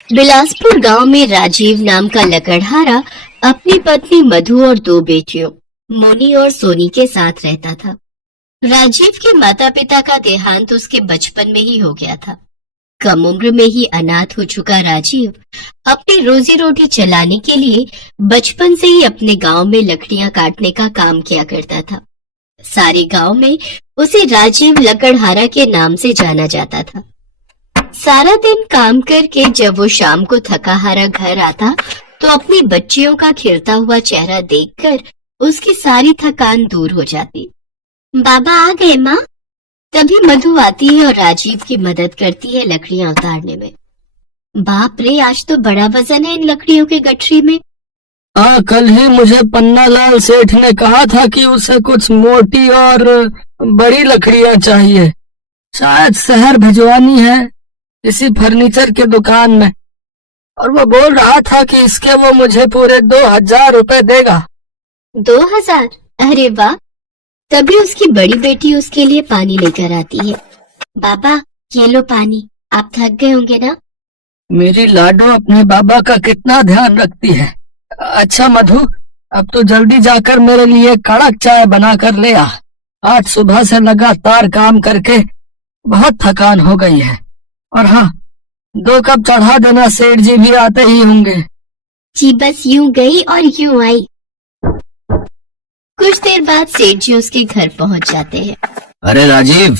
बिलासपुर गांव में राजीव नाम का लकड़हारा अपनी पत्नी मधु और दो बेटियों मोनी और सोनी के साथ रहता था। राजीव के माता पिता का देहांत उसके बचपन में ही हो गया था। कम उम्र में ही अनाथ हो चुका राजीव अपनी रोजी रोटी चलाने के लिए बचपन से ही अपने गांव में लकड़ियां काटने का काम किया करता था। सारे गांव में उसे राजीव लकड़हारा के नाम से जाना जाता था। सारा दिन काम करके जब वो शाम को थका हारा घर आता तो अपनी बच्चियों का खिलता हुआ चेहरा देखकर उसकी सारी थकान दूर हो जाती। बाबा आ गए माँ। तभी मधु आती है और राजीव की मदद करती है लकड़ियां उतारने में। बाप रे, आज तो बड़ा वजन है इन लकड़ियों के गठरी में। हाँ, कल ही मुझे पन्नालाल सेठ ने कहा था कि उसे कुछ मोटी और बड़ी लकड़ियां चाहिए। शायद शहर भिजवानी है किसी फर्नीचर के दुकान में, और वो बोल रहा था कि इसके वो मुझे पूरे 2000 रुपए देगा। 2000? अरे वाह। तभी उसकी बड़ी बेटी उसके लिए पानी लेकर आती है। बाबा ये लो पानी, आप थक गए होंगे ना। मेरी लाडो अपने बाबा का कितना ध्यान रखती है। अच्छा मधु, अब तो जल्दी जाकर मेरे लिए कड़क चाय बना कर ले आ। आज सुबह से लगातार काम करके बहुत थकान हो गई है। और हाँ, 2 कप चढ़ा देना, सेठ जी भी आते ही होंगे। जी बस यूं गई और यूं आई। कुछ देर बाद सेठ जी उसके घर पहुंच जाते हैं। अरे राजीव,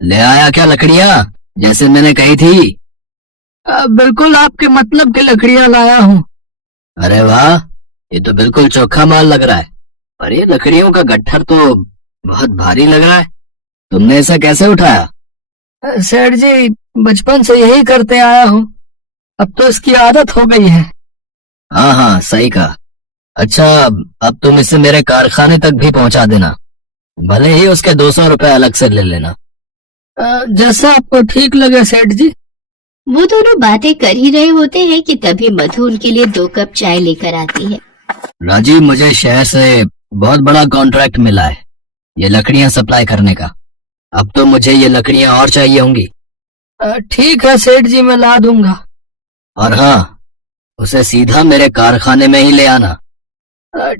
ले आया क्या लकड़ियाँ जैसे मैंने कही थी? बिल्कुल आपके मतलब की लकड़ियाँ लाया हूँ। अरे वाह, ये तो बिल्कुल चोखा माल लग रहा है। पर ये लकड़ियों का गट्ठर तो बहुत भारी लग रहा है। तुमने इसे कैसे उठाया? सेठ जी, बचपन से यही करते आया हूँ, अब तो इसकी आदत हो गई है। हाँ हाँ, सही कहा। अच्छा, अब तुम इसे मेरे कारखाने तक भी पहुंचा देना, भले ही उसके 200 रुपए अलग से ले लेना। जैसा आपको ठीक लगे सेठ जी। वो दोनों बातें कर ही रहे होते हैं कि तभी मधु उनके लिए 2 कप चाय लेकर आती है। राजीव, मुझे शहर से बहुत बड़ा कॉन्ट्रैक्ट मिला है ये लकड़ियां सप्लाई करने का। अब तो मुझे ये लकड़ियां और चाहिए होंगी। ठीक है सेठ जी, मैं ला दूंगा। और हाँ, उसे सीधा मेरे कारखाने में ही ले आना।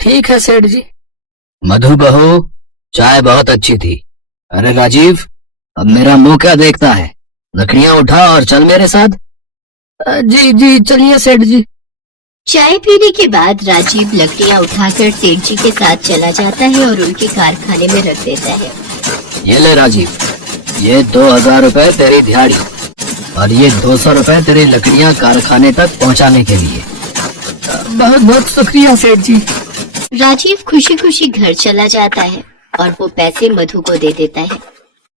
ठीक है सेठ जी। मधु बहू, चाय बहुत अच्छी थी। अरे राजीव, अब मेरा मुंह क्या देखता है? लकड़ियां उठा और चल मेरे साथ। जी जी, चलिए सेठ जी। चाय पीने के बाद राजीव लकड़ियां उठाकर सेठ जी के साथ चला जाता है और उनके कारखाने में रख देता है। ये ले राजीव, ये 2000 रुपए तेरी दिहाड़ी और ये 200 रुपए तेरी लकड़ियां कारखाने तक पहुंचाने के लिए। बहुत बहुत शुक्रिया सेठ जी। राजीव खुशी खुशी घर चला जाता है और वो पैसे मधु को दे देता है।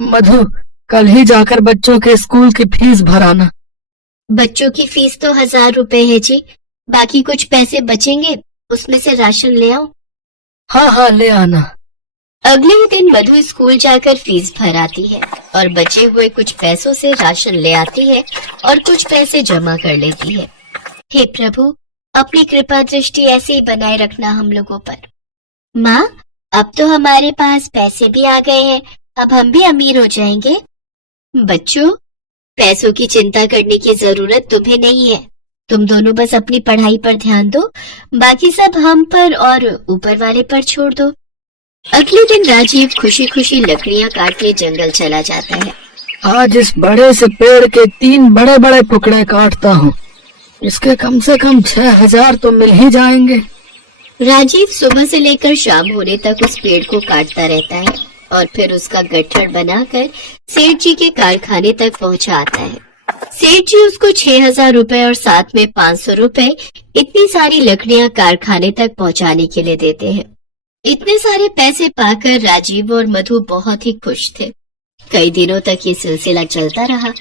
मधु, कल ही जाकर बच्चों के स्कूल की फीस भराना। बच्चों की फीस तो 1000 रुपए है जी, बाकी कुछ पैसे बचेंगे उसमें से राशन ले आओ। हाँ हाँ, ले आना। अगले ही दिन मधु स्कूल जाकर फीस भराती है और बचे हुए कुछ पैसों से राशन ले आती है और कुछ पैसे जमा कर लेती है। हे प्रभु, अपनी कृपा दृष्टि ऐसे ही बनाए रखना हम लोगों पर। माँ, अब तो हमारे पास पैसे भी आ गए हैं, अब हम भी अमीर हो जाएंगे। बच्चों, पैसों की चिंता करने की जरूरत तुम्हें नहीं है। तुम दोनों बस अपनी पढ़ाई पर ध्यान दो, बाकी सब हम पर और ऊपर वाले पर छोड़ दो। अगले दिन राजीव खुशी खुशी लकड़ियां काटने जंगल चला जाता है। आज इस बड़े से पेड़ के 3 बड़े बड़े टुकड़े काटता हूँ, इसके कम से कम 6000 तो मिल ही जाएंगे। राजीव सुबह से लेकर शाम होने तक उस पेड़ को काटता रहता है और फिर उसका गट्ठर बनाकर सेठ जी के कारखाने तक पहुंचाता है। सेठ जी उसको 6000 रुपए और साथ में 500 रुपए इतनी सारी लकड़ियां कारखाने तक पहुंचाने के लिए देते हैं। इतने सारे पैसे पाकर राजीव और मधु बहुत ही खुश थे। कई दिनों तक ये सिलसिला चलता रहा।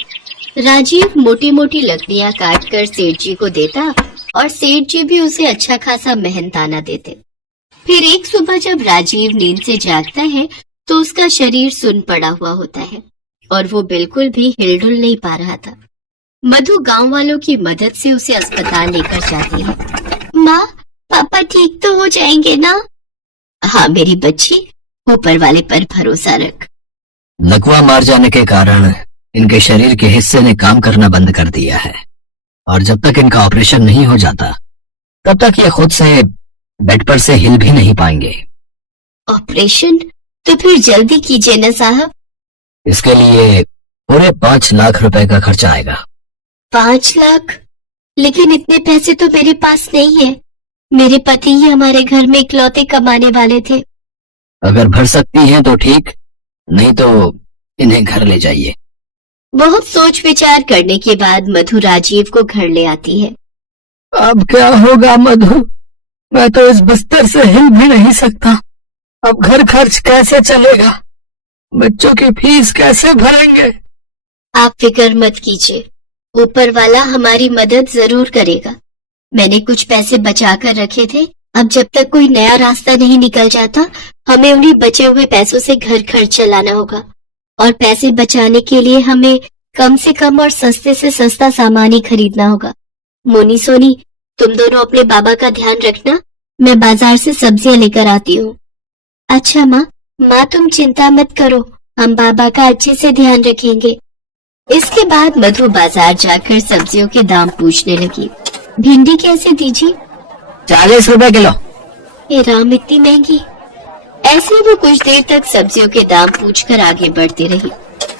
राजीव मोटी मोटी लकड़ियां काटकर सेठ जी को देता और सेठ जी भी उसे अच्छा खासा मेहनताना देते। फिर एक सुबह जब राजीव नींद से जागता है तो उसका शरीर सुन्न पड़ा हुआ होता है और वो बिल्कुल भी हिलडुल नहीं पा रहा था। मधु गांव वालों की मदद से उसे अस्पताल लेकर जाती है। माँ, पापा ठीक तो हो जाएंगे ना? हाँ मेरी बच्ची, ऊपर वाले पर भरोसा रख। लकवा मार जाने के कारण इनके शरीर के हिस्से ने काम करना बंद कर दिया है और जब तक इनका ऑपरेशन नहीं हो जाता तब तक ये खुद से बेड पर से हिल भी नहीं पाएंगे। ऑपरेशन? तो फिर जल्दी कीजिए ना साहब। इसके लिए पूरे 5 लाख रुपए का खर्चा आएगा। 5 लाख? लेकिन इतने पैसे तो मेरे पास नहीं है। मेरे पति ही हमारे घर में इकलौते कमाने वाले थे। अगर भर सकती हैं तो ठीक, नहीं तो इन्हें घर ले जाइए। बहुत सोच विचार करने के बाद मधु राजीव को घर ले आती है। अब क्या होगा मधु? मैं तो इस बिस्तर से हिल भी नहीं सकता। अब घर खर्च कैसे चलेगा? बच्चों की फीस कैसे भरेंगे? आप फिक्र मत कीजिए, ऊपर वाला हमारी मदद जरूर करेगा। मैंने कुछ पैसे बचा कर रखे थे। अब जब तक कोई नया रास्ता नहीं निकल जाता, हमें उन्हीं बचे हुए पैसों से घर खर्च चलाना होगा। और पैसे बचाने के लिए हमें कम से कम और सस्ते से सस्ता सामान ही खरीदना होगा। मोनी सोनी, तुम दोनों अपने बाबा का ध्यान रखना। मैं बाजार से सब्जियां लेकर आती हूँ। अच्छा माँ तुम चिंता मत करो, हम बाबा का अच्छे से ध्यान रखेंगे। इसके बाद मधु बाजार जाकर सब्जियों के दाम पूछने लगी। भिंडी कैसे दीजिए? 40 रुपए किलो। हे राम, इतनी महंगी। ऐसे वो कुछ देर तक सब्जियों के दाम पूछकर आगे बढ़ती रही।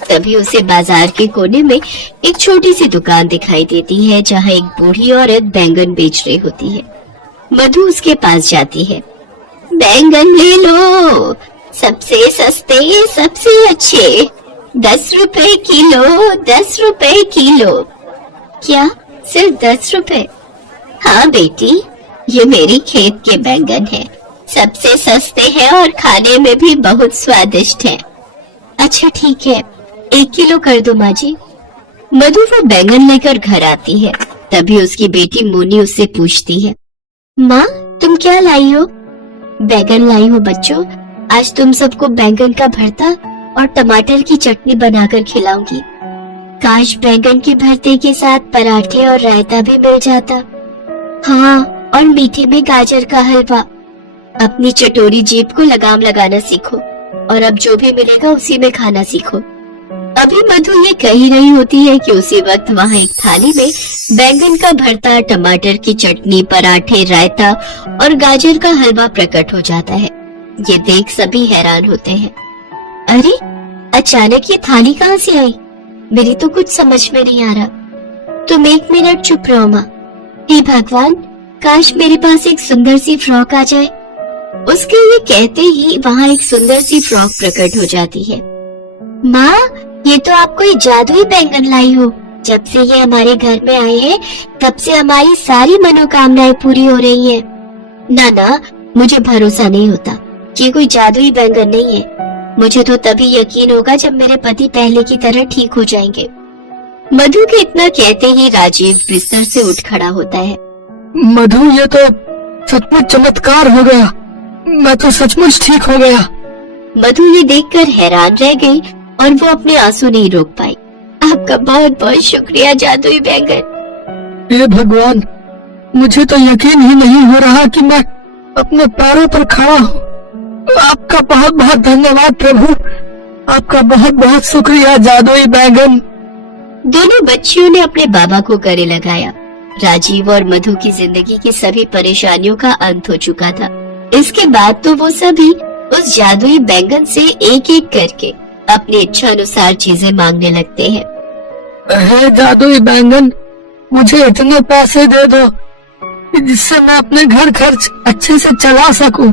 तभी उसे बाजार के कोने में एक छोटी सी दुकान दिखाई देती है, जहाँ एक बूढ़ी औरत बैंगन बेच रही होती है। मधु उसके पास जाती है। बैंगन ले लो, सबसे सस्ते, सबसे अच्छे, 10 रुपए किलो, 10 रुपए किलो। क्या सिर्फ 10 रुपए? हाँ बेटी, ये मेरी खेत के बैंगन है, सबसे सस्ते हैं और खाने में भी बहुत स्वादिष्ट है। अच्छा ठीक है, 1 किलो कर दो माँ जी। मधु वो बैंगन लेकर घर आती है। तभी उसकी बेटी मोनी उससे पूछती है, माँ तुम क्या लाई हो? बैंगन लाई हो बच्चों, आज तुम सबको बैंगन का भरता और टमाटर की चटनी बनाकर खिलाऊंगी। काश बैंगन के भरते के साथ पराठे और रायता भी मिल जाता। हाँ, और मीठे में गाजर का हलवा। अपनी चटोरी जीभ को लगाम लगाना सीखो और अब जो भी मिलेगा उसी में खाना सीखो। अभी मधु ये कह ही रही होती है कि उसी वक्त वहाँ एक थाली में बैंगन का भरता, टमाटर की चटनी, पराठे, रायता और गाजर का हलवा प्रकट हो जाता है। ये देख सभी हैरान होते हैं। अरे अचानक ये थाली कहाँ से आई? मेरी तो कुछ समझ में नहीं आ रहा। तुम 1 मिनट चुप रहो माँ। हे भगवान, काश मेरे पास एक सुंदर सी फ्रॉक आ जाए। उसके ये कहते ही वहाँ एक सुंदर सी फ्रॉक प्रकट हो जाती है। माँ, ये तो आप कोई जादुई बैंगन लाई हो। जब से ये हमारे घर में आए हैं, तब से हमारी सारी मनोकामनाएं पूरी हो रही हैं। ना, मुझे भरोसा नहीं होता। ये कोई जादुई बैंगन नहीं है। मुझे तो तभी यकीन होगा जब मेरे पति पहले की तरह ठीक हो जाएंगे। मधु के इतना कहते ही राजीव बिस्तर से उठ खड़ा होता है। मधु, ये तो सचमुच चमत्कार हो गया। मैं तो सचमुच ठीक हो गया। मधु ये देखकर हैरान रह गई और वो अपने आंसू नहीं रोक पाई। आपका बहुत बहुत शुक्रिया जादुई बैंगन। हे भगवान, मुझे तो यकीन ही नहीं हो रहा कि मैं अपने पैरों पर खड़ा हूँ। आपका बहुत बहुत धन्यवाद प्रभु। आपका बहुत बहुत शुक्रिया जादुई बैंगन। दोनों बच्चियों ने अपने बाबा को गले लगाया। राजीव और मधु की जिंदगी की सभी परेशानियों का अंत हो चुका था। इसके बाद तो वो सभी उस जादुई बैंगन से एक एक करके अपनी इच्छा अनुसार चीजें मांगने लगते हैं। हे जादुई बैंगन, मुझे इतने पैसे दे दो जिससे मैं अपने घर खर्च अच्छे से चला सकूं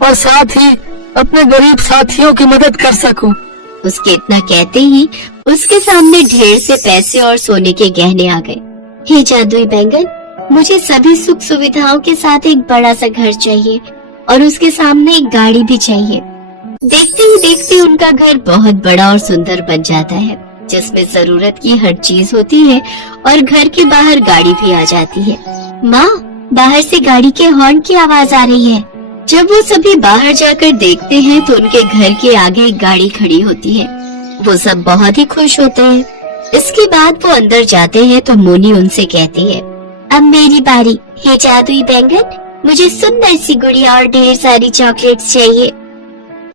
और साथ ही अपने गरीब साथियों की मदद कर सकूं। उसके इतना कहते ही उसके सामने ढेर से पैसे और सोने के गहने आ गए। हे जादुई बैंगन, मुझे सभी सुख सुविधाओं के साथ एक बड़ा सा घर चाहिए और उसके सामने एक गाड़ी भी चाहिए। देखते ही देखते उनका घर बहुत बड़ा और सुंदर बन जाता है, जिसमें जरूरत की हर चीज होती है और घर के बाहर गाड़ी भी आ जाती है। माँ, बाहर से गाड़ी के हॉर्न की आवाज आ रही है। जब वो सभी बाहर जाकर देखते हैं तो उनके घर के आगे एक गाड़ी खड़ी होती है। वो सब बहुत ही खुश होते हैं। इसके बाद वो अंदर जाते हैं तो मोनी उनसे कहती है, अब मेरी बारी। हे जादुई बैंगन, मुझे सुंदर सी गुड़िया और ढेर सारी चॉकलेट्स चाहिए।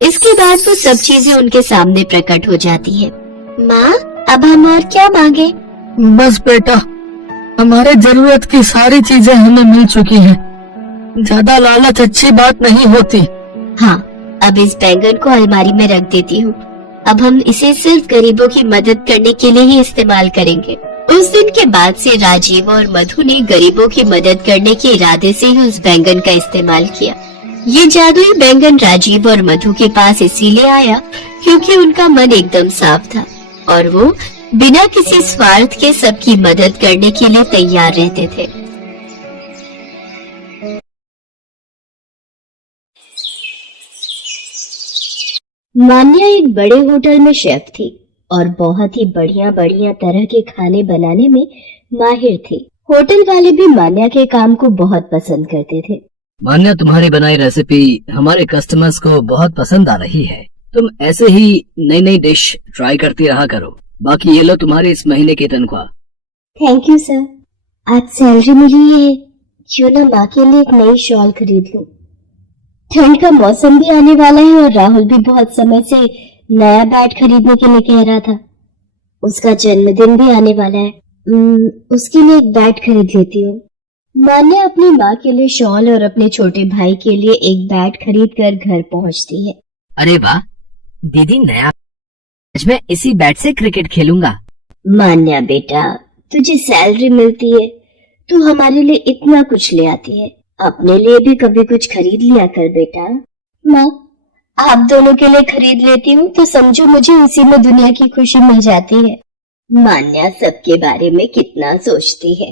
इसके बाद वो सब चीजें उनके सामने प्रकट हो जाती है। माँ, अब हम और क्या मांगे? बस बेटा, हमारे जरूरत की सारी चीजें हमें मिल चुकी हैं। ज्यादा लालच अच्छी बात नहीं होती। हाँ, अब इस बैंगन को अलमारी में रख देती हूँ। अब हम इसे सिर्फ गरीबों की मदद करने के लिए ही इस्तेमाल करेंगे। उस दिन के बाद से राजीव और मधु ने गरीबों की मदद करने के इरादे से ही उस बैंगन का इस्तेमाल किया। ये जादुई बैंगन राजीव और मधु के पास इसीलिए आया क्योंकि उनका मन एकदम साफ था और वो बिना किसी स्वार्थ के सबकी मदद करने के लिए तैयार रहते थे। मान्या एक बड़े होटल में शेफ थी और बहुत ही बढ़िया बढ़िया तरह के खाने बनाने में माहिर थी। होटल वाले भी मान्या के काम को बहुत पसंद करते थे। मान्या, तुम्हारी बनाई रेसिपी हमारे कस्टमर्स को बहुत पसंद आ रही है। तुम ऐसे ही नई नई डिश ट्राई करती रहा करो। बाकी ये लो तुम्हारी इस महीने की तनख्वाह। Thank you sir. आज सैलरी मिली है, क्यों ना माँ के लिए एक नई शॉल खरीद लूं। ठंड का मौसम भी आने वाला है और राहुल भी बहुत समय से नया बैट खरीदने के लिए कह रहा था। उसका जन्मदिन भी आने वाला है। उसके लिए एक बैट खरीद लेती हूँ। मान्या अपनी माँ के लिए शॉल और अपने छोटे भाई के लिए एक बैट खरीद कर घर पहुँचती है। अरे वाह दीदी, नया, आज मैं इसी बैट से क्रिकेट खेलूंगा। मान्या बेटा, तुझे सैलरी मिलती है, तू हमारे लिए इतना कुछ ले आती है, अपने लिए भी कभी कुछ खरीद लिया कर बेटा। माँ, आप दोनों के लिए खरीद लेती हूँ तो समझो मुझे उसी में दुनिया की खुशी मिल जाती है। मान्या सबके बारे में कितना सोचती है।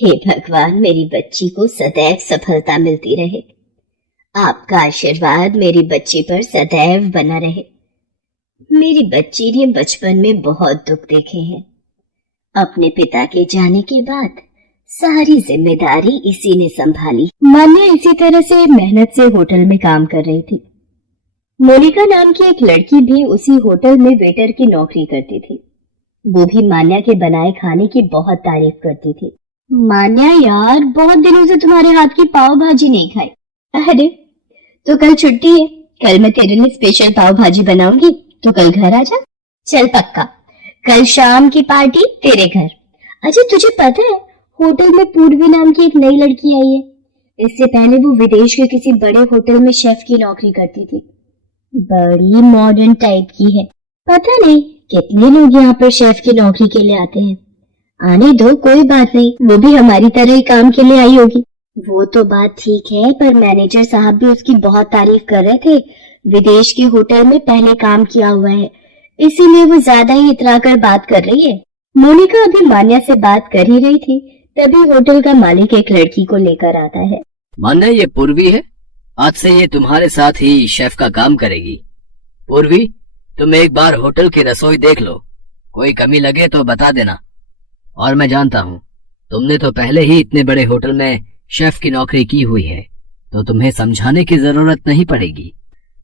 हे भगवान, मेरी बच्ची को सदैव सफलता मिलती रहे। आपका आशीर्वाद मेरी बच्ची पर सदैव बना रहे। मेरी बच्ची ने बचपन में बहुत दुख देखे हैं। अपने पिता के जाने के बाद सारी जिम्मेदारी इसी ने संभाली। मान्या इसी तरह से मेहनत से होटल में काम कर रही थी। मोनिका नाम की एक लड़की भी उसी होटल में वेटर की नौकरी करती थी। वो भी मान्या के बनाए खाने की बहुत तारीफ करती थी। मान्या यार, बहुत दिनों से तुम्हारे हाथ की पाव भाजी नहीं खाई। अरे तो कल छुट्टी है, कल मैं तेरे लिए स्पेशल पाव भाजी बनाऊंगी, तो कल घर आ जा। चल पक्का, कल शाम की पार्टी तेरे घर। अच्छा तुझे पता है, होटल में पूर्वी नाम की एक नई लड़की आई है। इससे पहले वो विदेश के किसी बड़े होटल में शेफ की नौकरी करती थी। बड़ी मॉडर्न टाइप की है। पता नहीं कितने लोग यहाँ पर शेफ की नौकरी के लिए आते हैं। आने दो, कोई बात नहीं, वो भी हमारी तरह ही काम के लिए आई होगी। वो तो बात ठीक है, पर मैनेजर साहब भी उसकी बहुत तारीफ कर रहे थे। विदेश के होटल में पहले काम किया हुआ है, इसीलिए वो ज्यादा ही इतरा कर बात कर रही है। मोनिका अभी मान्या से बात कर ही रही थी, तभी होटल का मालिक एक लड़की को लेकर आता है। मान्या, ये पूर्वी है। आज से ये तुम्हारे साथ ही शेफ का काम करेगी। पूर्वी, तुम एक बार होटल की रसोई देख लो, कोई कमी लगे तो बता देना। और मैं जानता हूँ तुमने तो पहले ही इतने बड़े होटल में शेफ की नौकरी की हुई है, तो तुम्हें समझाने की जरूरत नहीं पड़ेगी।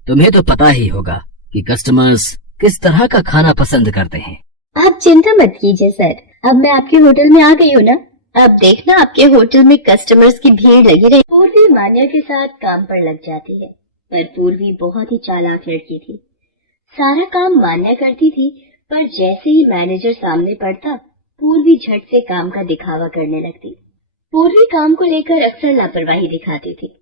तुम्हें तो पता ही होगा कि कस्टमर्स किस तरह का खाना पसंद करते हैं। आप चिंता मत कीजिए सर, अब मैं आपके होटल में आ गई हूँ ना। अब देखना आपके होटल में कस्टमर्स की भीड़ लगी रही। पूर्वी मान्या के साथ काम पर लग जाती है, पर पूर्वी बहुत ही चालाक लड़की थी। सारा काम मान्या करती थी, पर जैसे ही मैनेजर सामने पड़ता, पूर्वी झट से काम का दिखावा करने लगती। पूर्वी काम को लेकर अक्सर लापरवाही दिखाती थी।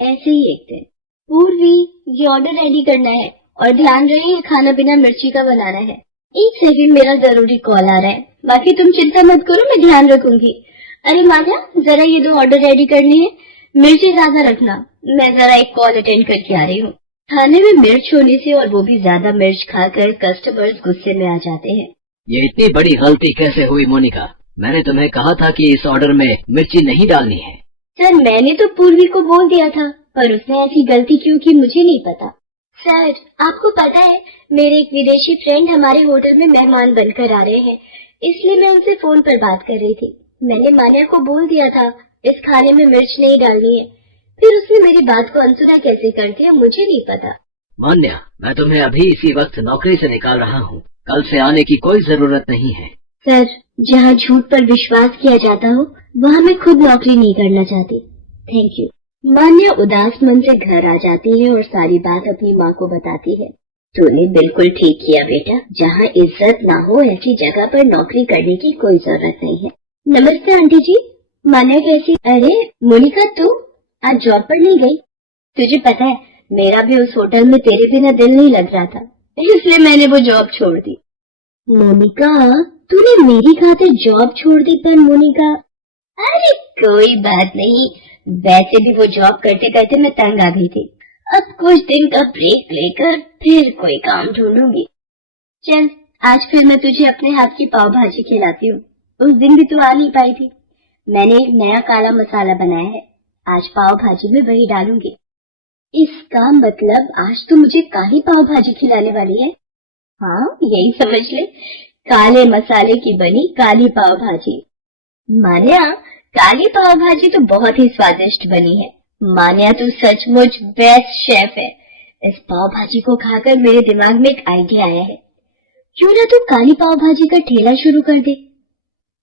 ऐसे ही एक दिन, पूर्वी ये ऑर्डर रेडी करना है और ध्यान रहे ये खाना बिना मिर्ची का बनाना है। एक सेकंड, मेरा जरूरी कॉल आ रहा है, बाकी तुम चिंता मत करो, मैं ध्यान रखूंगी। अरे मान्या, जरा ये 2 ऑर्डर रेडी करने हैं, मिर्ची ज्यादा रखना। मैं जरा एक कॉल अटेंड करके आ रही हूँ। खाने में मिर्च होने से और वो भी ज्यादा मिर्च खाकर कस्टमर्स गुस्से में आ जाते हैं। ये इतनी बड़ी गलती कैसे हुई मोनिका? मैंने तुम्हें कहा था कि इस ऑर्डर में मिर्ची नहीं डालनी है। सर, मैंने तो पूर्वी को बोल दिया था, पर उसने ऐसी गलती क्यों की मुझे नहीं पता। सर, आपको पता है मेरे एक विदेशी फ्रेंड हमारे होटल में मेहमान बनकर आ रहे हैं, इसलिए मैं उनसे फोन पर बात कर रही थी। मैंने मान्या को बोल दिया था इस खाने में मिर्च नहीं डालनी है, फिर उसने मेरी बात को अनसुना कैसे कर दिया मुझे नहीं पता। मान्या, मैं तुम्हें अभी इसी वक्त नौकरी से निकाल रहा हूँ, कल से आने की कोई जरूरत नहीं है। सर, जहाँ झूठ पर विश्वास किया जाता हो वहाँ मैं खुद नौकरी नहीं करना चाहती। Thank you. मान्या उदास मन से घर आ जाती है और सारी बात अपनी माँ को बताती है। तूने बिल्कुल ठीक किया बेटा, जहाँ इज्जत ना हो ऐसी जगह पर नौकरी करने की कोई जरूरत नहीं है। नमस्ते आंटी जी, मान्या कैसी? अरे मोनिका, तू आज जॉब पर नहीं गई? तुझे पता है मेरा भी उस होटल में तेरे बिना दिल नहीं लग रहा था, इसलिए मैंने वो जॉब छोड़ दी। मोनिका, तूने मेरी खातिर जॉब छोड़ दी? पर मोनिका, अरे कोई बात नहीं, वैसे भी वो जॉब करते करते मैं तंग आ गई थी। अब कुछ दिन का ब्रेक लेकर फिर कोई काम ढूंढूंगी। चल आज फिर मैं तुझे अपने हाथ की पाव भाजी खिलाती हूँ। उस दिन भी तू आ नहीं पाई थी। मैंने एक नया काला मसाला बनाया है, आज पाव भाजी में वही डालूंगी। इसका मतलब आज तू मुझे काली पाव भाजी खिलाने वाली है? हाँ, यही समझ ले, काले मसाले की बनी काली पाव भाजी। मान्या, काली पाव भाजी तो बहुत ही स्वादिष्ट बनी है। मान्या, तू सचमुच बेस्ट शेफ है। इस पाव भाजी को खाकर मेरे दिमाग में एक आइडिया आया है। क्यों ना तू काली पाव भाजी का ठेला शुरू कर दे?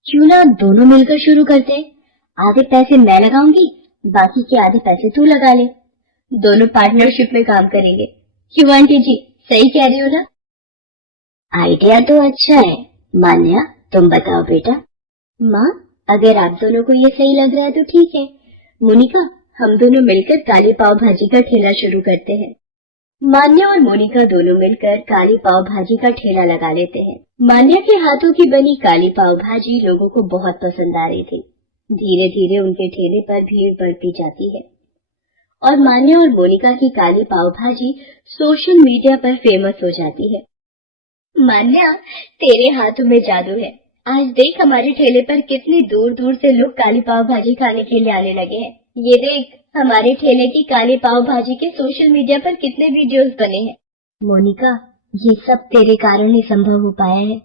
क्यों ना दोनों मिलकर शुरू करते हैं? आधे पैसे मैं लगाऊंगी, बाकी के आधे पैसे तू लगा ले। दोनों पार्टनरशिप में काम करेंगे। क्यों आंटी जी, सही कह रही हो ना? आइडिया तो अच्छा है। मान्या, तुम बताओ बेटा। माँ, अगर आप दोनों को ये सही लग रहा है तो ठीक है। मोनिका, हम दोनों मिलकर काली पाव भाजी का ठेला शुरू करते हैं। मान्या और मोनिका दोनों मिलकर काली पाव भाजी का ठेला लगा लेते हैं। मान्या के हाथों की बनी काली पाव भाजी लोगों को बहुत पसंद आ रही थी। धीरे धीरे उनके ठेले पर भीड़ बढ़ती जाती है और मान्या और मोनिका की काली पाव भाजी सोशल मीडिया पर फेमस हो जाती है। मान्या, तेरे हाथों में जादू है। आज देख, हमारे ठेले पर कितनी दूर दूर से लोग काली पाव भाजी खाने के लिए आने लगे हैं। ये देख, हमारे ठेले की काली पाव भाजी के सोशल मीडिया पर कितने वीडियोस बने हैं। मोनिका, ये सब तेरे कारण ही संभव हो पाया है।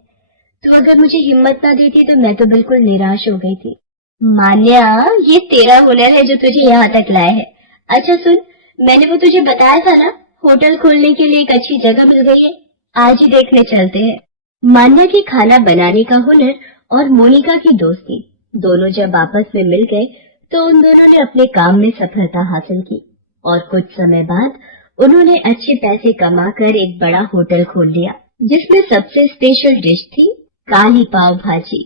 तो अगर मुझे हिम्मत ना देती तो मैं तो बिल्कुल निराश हो गई थी। मान्या, ये तेरा हुनर है जो तुझे यहाँ तक लाया है। अच्छा सुन, मैंने वो तुझे बताया था ना, होटल खोलने के लिए एक अच्छी जगह मिल गई है। आज ही देखने चलते हैं। मान्या के खाना बनाने का हुनर और मोनिका की दोस्ती दोनों जब आपस में मिल गए तो उन दोनों ने अपने काम में सफलता हासिल की और कुछ समय बाद उन्होंने अच्छे पैसे कमाकर एक बड़ा होटल खोल लिया जिसमें सबसे स्पेशल डिश थी काली पाव भाजी।